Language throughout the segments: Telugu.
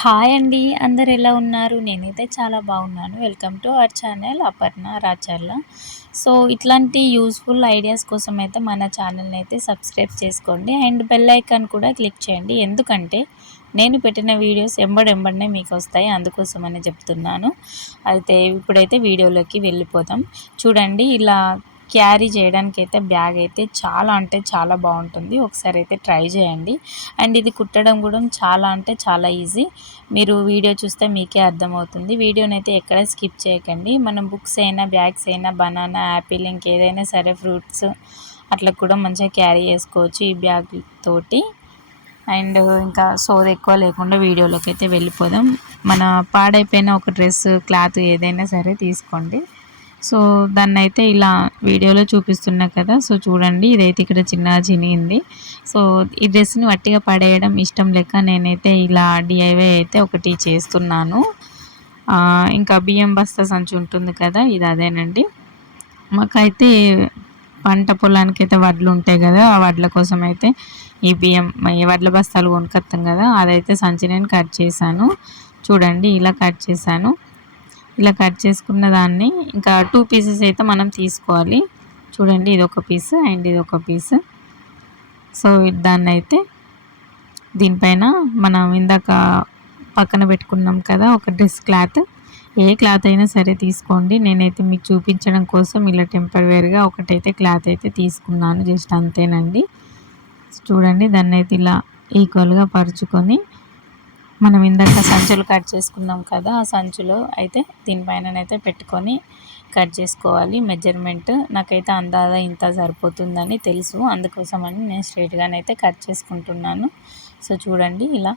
హాయ్ అండి. అందరు ఎలా ఉన్నారు? నేనైతే చాలా బాగున్నాను. Welcome to our channel Aparna Racharla. So, ఇట్లాంటి యూజ్‌ఫుల్ ఐడియాస్ కోసం అయితే మన ఛానల్‌ని అయితే సబ్స్క్రైబ్ చేసుకోండి. అండ్ బెల్ ఐకాన్ కూడా క్లిక్ చేయండి. ఎందుకంటే నేను పెట్టిన వీడియోస్ ఎంబడెంబడనే మీకొస్తాయి. అందుకోసమని చెప్తున్నాను. అయితే ఇప్పుడైతే వీడియోలోకి వెళ్ళిపోదాం. చూడండి, ఇలా క్యారీ చేయడానికైతే బ్యాగ్ అయితే చాలా అంటే చాలా బాగుంటుంది. ఒకసారి అయితే ట్రై చేయండి. అండ్ ఇది కుట్టడం కూడా చాలా అంటే చాలా ఈజీ. మీరు వీడియో చూస్తే మీకే అర్థమవుతుంది. వీడియోనైతే ఎక్కడ స్కిప్ చేయకండి. మనం బుక్స్ అయినా, బ్యాగ్స్ అయినా, బనానా, యాపిల్ ఇంకేదైనా సరే ఫ్రూట్స్ అట్లా కూడా మంచిగా క్యారీ చేసుకోవచ్చు ఈ బ్యాగ్ తోటి. అండ్ ఇంకా సోది ఎక్కువ లేకుండా వీడియోలోకి అయితే వెళ్ళిపోదాం. మన పాడైపోయిన ఒక డ్రెస్ క్లాత్ ఏదైనా సరే తీసుకోండి. సో, దాన్నైతే ఇలా వీడియోలో చూపిస్తున్నా కదా! సో, చూడండి, ఇదైతే ఇక్కడ చిన్నగా చినిగింది. సో, ఈ డ్రెస్‌ని వట్టిగా పడేయడం ఇష్టం లేక నేనైతే ఇలా డీఐవై అయితే ఒకటి చేస్తున్నాను. ఇంకా బియ్యం బస్తా సంచి ఉంటుంది కదా! ఇది అదేనండి. మాకైతే పంట పొలానికైతే వడ్లు ఉంటాయి కదా! ఆ వడ్ల కోసం అయితే ఈ వడ్ల బస్తాలు కొనుక్కొత్తాం కదా! అదైతే సంచి నేను కట్ చేశాను. చూడండి, ఇలా కట్ చేశాను. ఇలా కట్ చేసుకున్న దాన్ని ఇంకా 2 పీసెస్ అయితే మనం తీసుకోవాలి. చూడండి, ఇదొక పీస్ అండ్ ఇదొక పీస్. సో, దాన్నైతే దీనిపైన మనం ఇందాక పక్కన పెట్టుకున్నాం కదా ఒక డ్రెస్ క్లాత్, ఏ క్లాత్ అయినా సరే తీసుకోండి. నేనైతే మీకు చూపించడం కోసం ఇలా టెంపరరీగా ఒకటైతే క్లాత్ అయితే తీసుకున్నాను. జస్ట్ అంతేనండి. చూడండి, దాన్నైతే ఇలా ఈక్వల్గా పరుచుకొని మనం ఇందాక సంచులు కట్ చేసుకున్నాం కదా, ఆ సంచులో అయితే దీనిపైననైతే పెట్టుకొని కట్ చేసుకోవాలి. మెజర్మెంట్ నాకైతే అందాజ ఇంత సరిపోతుందని తెలుసు. అందుకోసమని నేను స్ట్రైట్‌గానైతే కట్ చేసుకుంటున్నాను. సో, చూడండి, ఇలా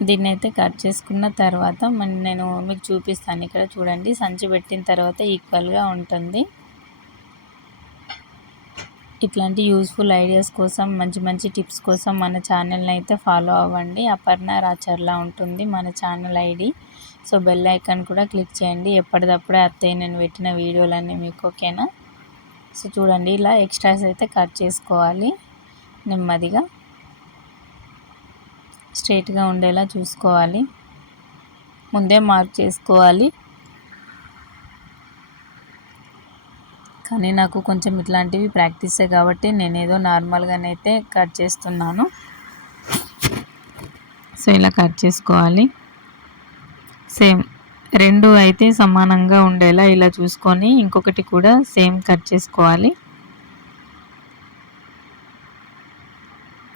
దీన్నైతే కట్ చేసుకున్న తర్వాత నేను మీకు చూపిస్తాను. ఇక్కడ చూడండి, సంచి పెట్టిన తర్వాత ఈక్వల్‌గా ఉంటుంది. ఇట్లాంటి యూజ్‌ఫుల్ ఐడియాస్ కోసం, మంచి మంచి టిప్స్ కోసం మన ఛానల్‌ని అయితే ఫాలో అవ్వండి. అపర్ణ రాచర్ల ఉంటుంది మన channel ID. So, bell icon కూడా క్లిక్ చేయండి. ఎప్పటిదప్పుడే అత్తయ్య నేను పెట్టిన వీడియోలన్నీ మీకు. ఓకేనా? సో, చూడండి, ఇలా ఎక్స్ట్రాస్ అయితే కట్ చేసుకోవాలి. నెమ్మదిగా స్ట్రైట్‌గా ఉండేలా చూసుకోవాలి. ముందే మార్క్ చేసుకోవాలి. కానీ నాకు కొంచెం ఇట్లాంటివి ప్రాక్టీసే కాబట్టి నేనేదో నార్మల్‌గానైతే కట్ చేస్తున్నాను. సో, ఇలా కట్ చేసుకోవాలి. సేమ్ 2 అయితే సమానంగా ఉండేలా ఇలా చూసుకొని ఇంకొకటి కూడా సేమ్ కట్ చేసుకోవాలి.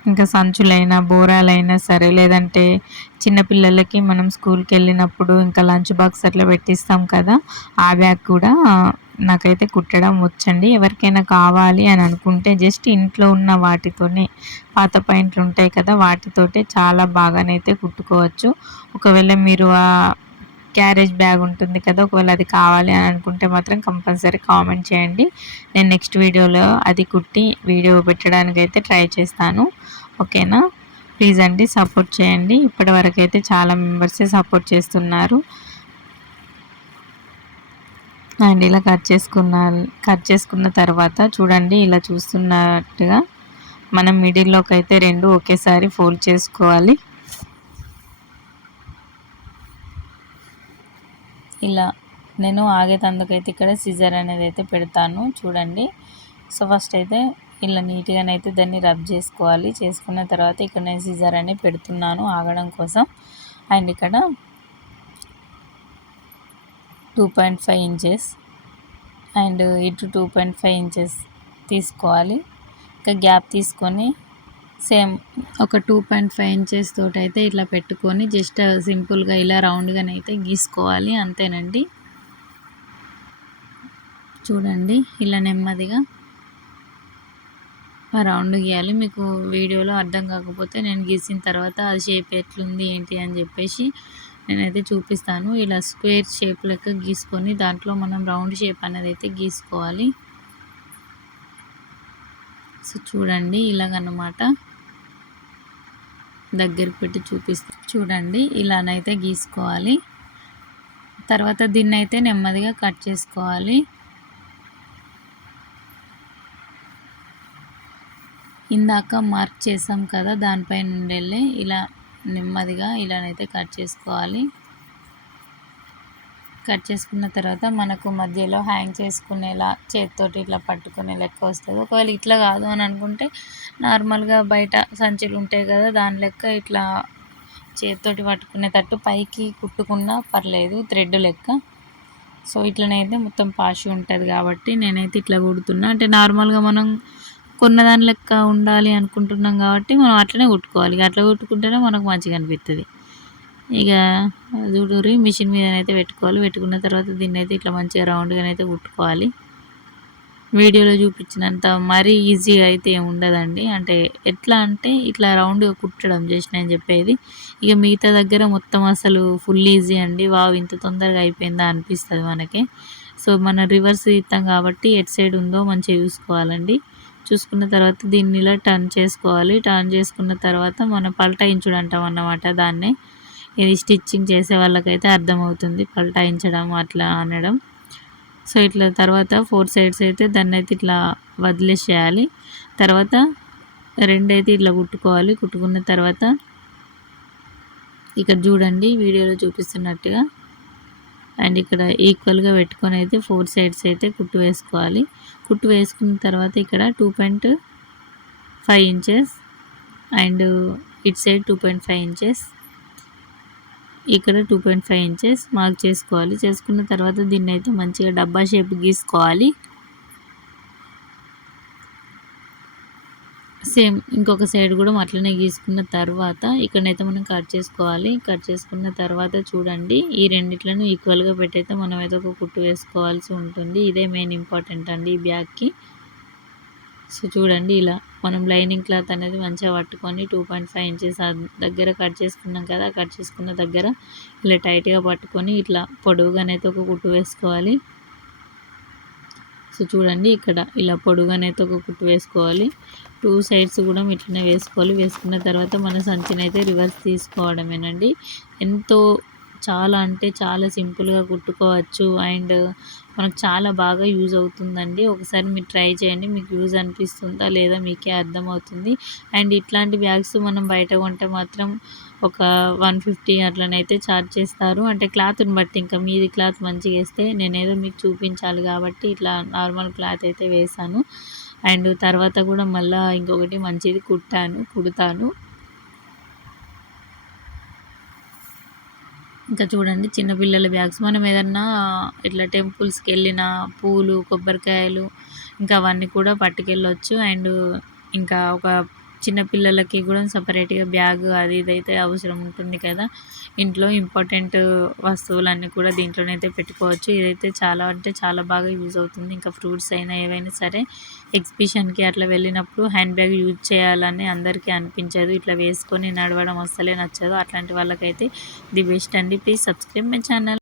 ఇంకా సంచులైనా, బోరాలైనా సరే, లేదంటే చిన్నపిల్లలకి మనం స్కూల్‌కి వెళ్ళినప్పుడు ఇంకా లంచ్ బాక్స్ అట్లా పెట్టిస్తాం కదా, ఆ బ్యాగ్ కూడా నాకైతే కుట్టడం వచ్చండి. ఎవరికైనా కావాలి అని అనుకుంటే జస్ట్ ఇంట్లో ఉన్న వాటితోనే, పాత పాయింట్లు ఉంటాయి కదా, వాటితోటే చాలా బాగానైతే కుట్టుకోవచ్చు. ఒకవేళ మీరు క్యారేజ్ బ్యాగ్ ఉంటుంది కదా, ఒకవేళ అది కావాలి అని అనుకుంటే మాత్రం కంపల్సరీ కామెంట్ చేయండి. నేను నెక్స్ట్ వీడియోలో అది కుట్టి వీడియో పెట్టడానికి అయితే ట్రై చేస్తాను. ఓకేనా? ప్లీజ్ అండి, సపోర్ట్ చేయండి. ఇప్పటివరకు అయితే చాలా మెంబర్సే సపోర్ట్ చేస్తున్నారు. అండ్ ఇలా కట్ చేసుకున్న తర్వాత చూడండి, ఇలా చూస్తున్నట్టుగా మనం మిడిల్లోకి అయితే 2 ఒకేసారి ఫోల్డ్ చేసుకోవాలి. ఇలా నేను ఆగేటందుకైతే ఇక్కడ సిజర్ అనేది అయితే పెడతాను. చూడండి. సో, ఫస్ట్ అయితే ఇలా నీట్‌గానైతే దాన్ని రబ్ చేసుకోవాలి. చేసుకున్న తర్వాత ఇక్కడ నేను సిజర్ అని పెడుతున్నాను ఆగడం కోసం. అండ్ ఇక్కడ 2.5 ఇంచెస్ అండ్ ఇటు 2.5 ఇంచెస్ తీసుకోవాలి. ఇంకా గ్యాప్ తీసుకొని సేమ్ ఒక 2.5 ఇంచెస్ తోటైతే ఇట్లా పెట్టుకొని జస్ట్ సింపుల్గా ఇలా రౌండ్‌గానైతే గీసుకోవాలి. అంతేనండి. చూడండి, ఇలా నెమ్మదిగా రౌండ్ గీయాలి. మీకు వీడియోలో అర్థం కాకపోతే నేను గీసిన తర్వాత ఆ షేప్ ఎట్లుంది ఏంటి అని చెప్పేసి నేనైతే చూపిస్తాను. ఇలా స్క్వేర్ షేప్ లెక్క గీసుకొని దాంట్లో మనం రౌండ్ షేప్ అనేది అయితే గీసుకోవాలి. సో, చూడండి, ఇలాగన్నమాట. దగ్గరికి పెట్టి చూపిస్తాను. చూడండి, ఇలానైతే గీసుకోవాలి. తర్వాత దీన్నైతే నెమ్మదిగా కట్ చేసుకోవాలి. ఇందాక మార్క్ చేసాం కదా, దానిపై నుండి ఇలా నెమ్మదిగా ఇలానైతే కట్ చేసుకోవాలి. కట్ చేసుకున్న తర్వాత మనకు మధ్యలో హ్యాంగ్ చేసుకునేలా చేతితోటి ఇట్లా పట్టుకునే లెక్క వస్తుంది. ఒకవేళ ఇట్లా కాదు అని అనుకుంటే నార్మల్గా బయట సంచులు ఉంటాయి కదా, దాని లెక్క ఇట్లా చేతితోటి పట్టుకునేటట్టు పైకి కుట్టుకున్నా పర్లేదు, థ్రెడ్ లెక్క. సో ఇట్లనైతే మొత్తం పాషి ఉంటుంది కాబట్టి నేనైతే ఇట్లా కుడుతున్నా. అంటే నార్మల్గా మనం కొన్నదాని లెక్క ఉండాలి అనుకుంటున్నాం కాబట్టి మనం అట్లనే కుట్టుకోవాలి. అట్లా కుట్టుకుంటేనే మనకు మంచిగా అనిపిస్తుంది. ఇక చూడుర్రి, మిషన్ మీద అయితే పెట్టుకోవాలి. పెట్టుకున్న తర్వాత దీన్ని అయితే ఇట్లా మంచిగా రౌండ్గా అయితే కుట్టుకోవాలి. వీడియోలో చూపించినంత మరీ ఈజీగా అయితే ఏమి ఉండదండి. అంటే ఎట్లా అంటే ఇట్లా రౌండ్గా కుట్టడం జస్ట్ నేను చెప్పేది. ఇక మిగతా దగ్గర మొత్తం అసలు ఫుల్ ఈజీ అండి. వావ్, ఇంత తొందరగా అయిపోయిందా అనిపిస్తుంది మనకి. సో మనం రివర్స్ ఇస్తాం కాబట్టి ఎటు సైడ్ ఉందో మంచిగా చూసుకోవాలండి. చూసుకున్న తర్వాత దీన్ని ఇలా టర్న్ చేసుకోవాలి. టర్న్ చేసుకున్న తర్వాత మనం పల్టాయించుడు అంటాం అన్నమాట దాన్నే. ఇది స్టిచ్చింగ్ చేసే వాళ్ళకైతే అర్థమవుతుంది, పల్టాయించడం అట్లా అనడం. సో ఇట్లా తర్వాత 4 సైడ్స్ అయితే దాన్ని అయితే ఇట్లా వదిలేసేయాలి. తర్వాత రెండైతే ఇట్లా కుట్టుకోవాలి. కుట్టుకున్న తర్వాత ఇక్కడ చూడండి వీడియోలో చూపిస్తున్నట్టుగా, అండ్ ఇక్కడ ఈక్వల్గా పెట్టుకొని అయితే 4 సైడ్స్ అయితే కుట్టు వేసుకోవాలి. కుట్టు వేసుకున్న తర్వాత ఇక్కడ 2.5 ఇంచెస్ అండ్ ఇటు సైడ్ 2.5 ఇంచెస్, ఇక్కడ 2.5 ఇంచెస్ మార్క్ చేసుకోవాలి. చేసుకున్న తర్వాత దీన్ని అయితే మంచిగా డబ్బా షేప్ గీసుకోవాలి. సేమ్ ఇంకొక సైడ్ కూడా అట్లనే గీసుకున్న తర్వాత ఇక్కడనైతే మనం కట్ చేసుకోవాలి. కట్ చేసుకున్న తర్వాత చూడండి, ఈ రెండిట్లను ఈక్వల్గా పెట్టయితే మనం అయితే ఒక కుట్టు వేసుకోవాల్సి ఉంటుంది. ఇదే మెయిన్ ఇంపార్టెంట్ అండి ఈ బ్యాగ్కి. సో చూడండి, ఇలా మనం లైనింగ్ క్లాత్ అనేది మంచిగా పట్టుకొని 2.5 ఇంచెస్ దగ్గర కట్ చేసుకున్నాం కదా, కట్ చేసుకున్న దగ్గర ఇలా టైట్గా పట్టుకొని ఇట్లా పొడవుగానైతే ఒక కుట్టు వేసుకోవాలి. సో చూడండి, ఇక్కడ ఇలా పొడుగానైతే ఒక కుట్టు వేసుకోవాలి. 2 సైడ్స్ కూడా ఇట్లనే వేసుకోవాలి. వేసుకున్న తర్వాత మన సంచినైతే రివర్స్ తీసుకోవడమేనండి. ఎంతో చాలా అంటే చాలా సింపుల్గా కుట్టుకోవచ్చు అండ్ మనకు చాలా బాగా యూజ్ అవుతుందండి. ఒకసారి మీరు ట్రై చేయండి, మీకు యూజ్ అనిపిస్తుందా లేదా మీకే అర్థమవుతుంది. అండ్ ఇట్లాంటి బ్యాగ్స్ మనం బయట కొంటే మాత్రం ఒక 150 అట్లనైతే ఛార్జ్ చేస్తారు. అంటే క్లాత్ని బట్టి, ఇంకా మీది క్లాత్ మంచిగా వేస్తే, నేనేదో మీకు చూపించాలి కాబట్టి ఇట్లా నార్మల్ క్లాత్ అయితే వేసాను. అండ్ తర్వాత కూడా మళ్ళీ ఇంకొకటి మంచిది కుడతాను. ఇంకా చూడండి, చిన్నపిల్లల బ్యాగ్స్ మనం ఏదన్నా ఇట్లా టెంపుల్స్కి వెళ్ళిన పూలు, కొబ్బరికాయలు ఇంకా అవన్నీ కూడా పట్టుకెళ్ళొచ్చు. అండ్ ఇంకా ఒక చిన్నపిల్లలకి కూడా సపరేట్గా బ్యాగ్ అది ఇదైతే అవసరం ఉంటుంది కదా, ఇంట్లో ఇంపార్టెంట్ వస్తువులన్నీ కూడా దీంట్లోనైతే పెట్టుకోవచ్చు. ఇదైతే చాలా అంటే చాలా బాగా యూజ్ అవుతుంది. ఇంకా ఫ్రూట్స్ అయినా ఏవైనా సరే ఎగ్జిబిషన్కి అట్లా వెళ్ళినప్పుడు హ్యాండ్ బ్యాగ్ యూజ్ చేయాలని అందరికీ అనిపించదు. ఇట్లా వేసుకొని నడవడం అస్సలే నచ్చదు. అట్లాంటి వాళ్ళకైతే ది బెస్ట్ అండి. Please subscribe my channel.